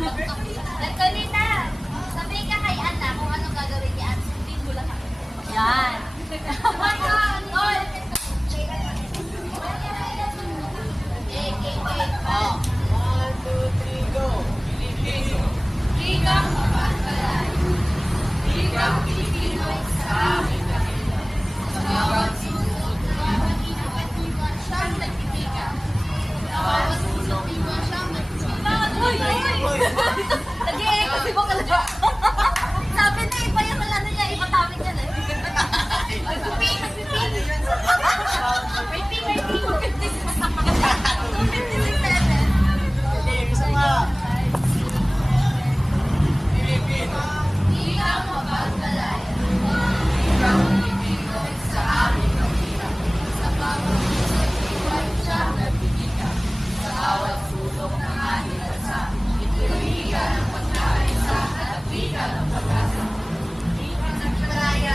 Nagkalita, sabihin ka kay Ana kung anong gagawin niya at sundin mo lang ako. Yan. Ah, 1, 2, 3, go! Pilipino! Ligang mapagkalay. Ligang Pilipino sa aming kapila. Sa bawat sulok ng aming inuwan siyang nagtitigan. Sa bawat sulok iwan siyang nagtitigan. Uy! Nag-i-echo si Bakala. Sabi na iba yung ano niya, iba topic niya na. Magpiping, magpiping. May ping, may ping. 257. Okay, isa pa! Pilipino! Ligang mapagkalay. Ligang Pilipino sa aming kapila. Sa bawat sulok iwan siyang nagtitigan. Sa bawat sulok ng aming bansa. Ito'y higa ng pagkaisa at higa ng pag-asa. Ligang nagpalaya.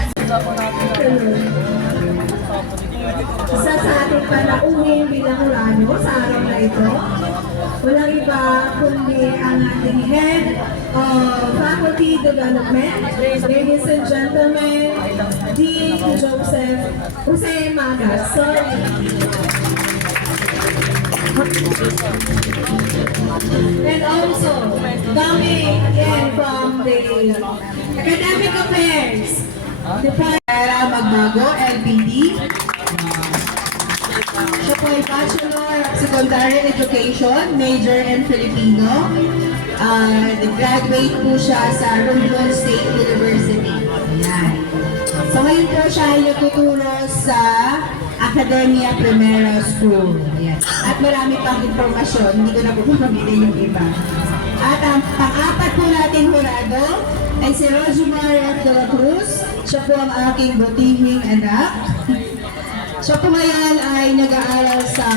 Isa sa ating panauhin bilang Urano sa araw na ito, walang iba kundi ang ating Head of Faculty Development, ladies and gentlemen, Dean Joseph Jose Magas. Sorry. And also, coming again from the Academic Affairs Department. Magbago, LPD. Siya po ay Bachelor of Secondary Education, major in Filipino. Nag-graduate po siya sa Romblon State University. Ayan. So ngayon po siya ay nagtuturo sa Academia Primera School. Ayan. At marami pang impormasyon, hindi ko na po pamili yung iba. At ang pang-apat po natin hurado ay si Rosemar F. de la Cruz. Siya po ang aking butihing anak. Siya po ngayon ay nag-aaral sa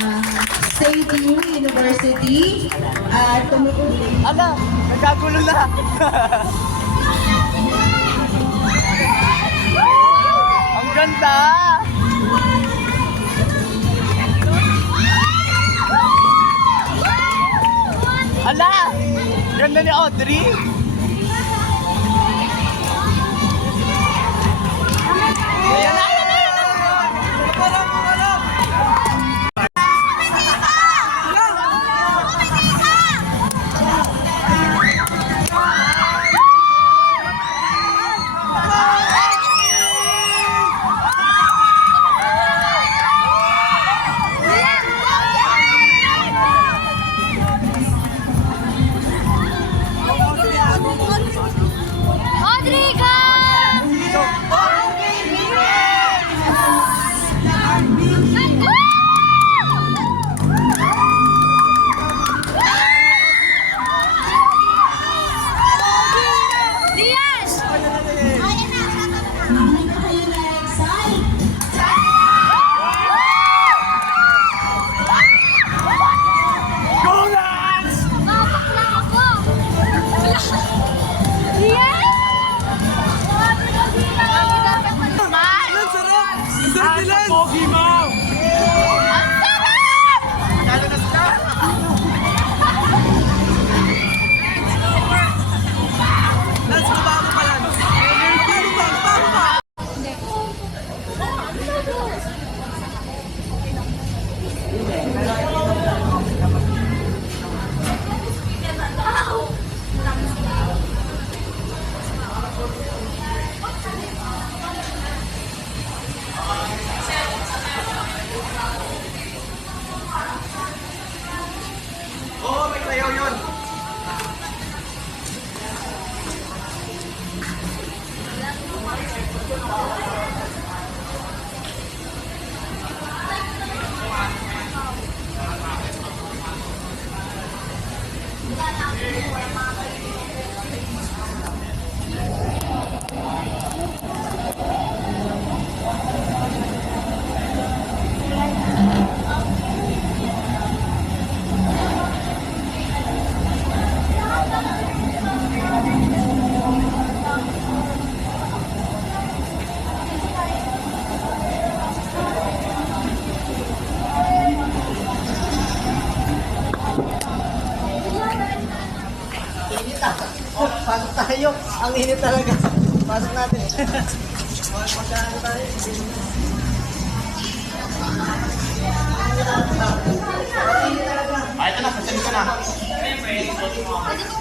State U University at tumutuloy. Ala! Nagkagulo na! Ang ganda! Ala! Ganda ni Audrey! Ayan na! Pasok tayo. Ang init talaga. Pasok natin. Magkano tayo? Pwede ko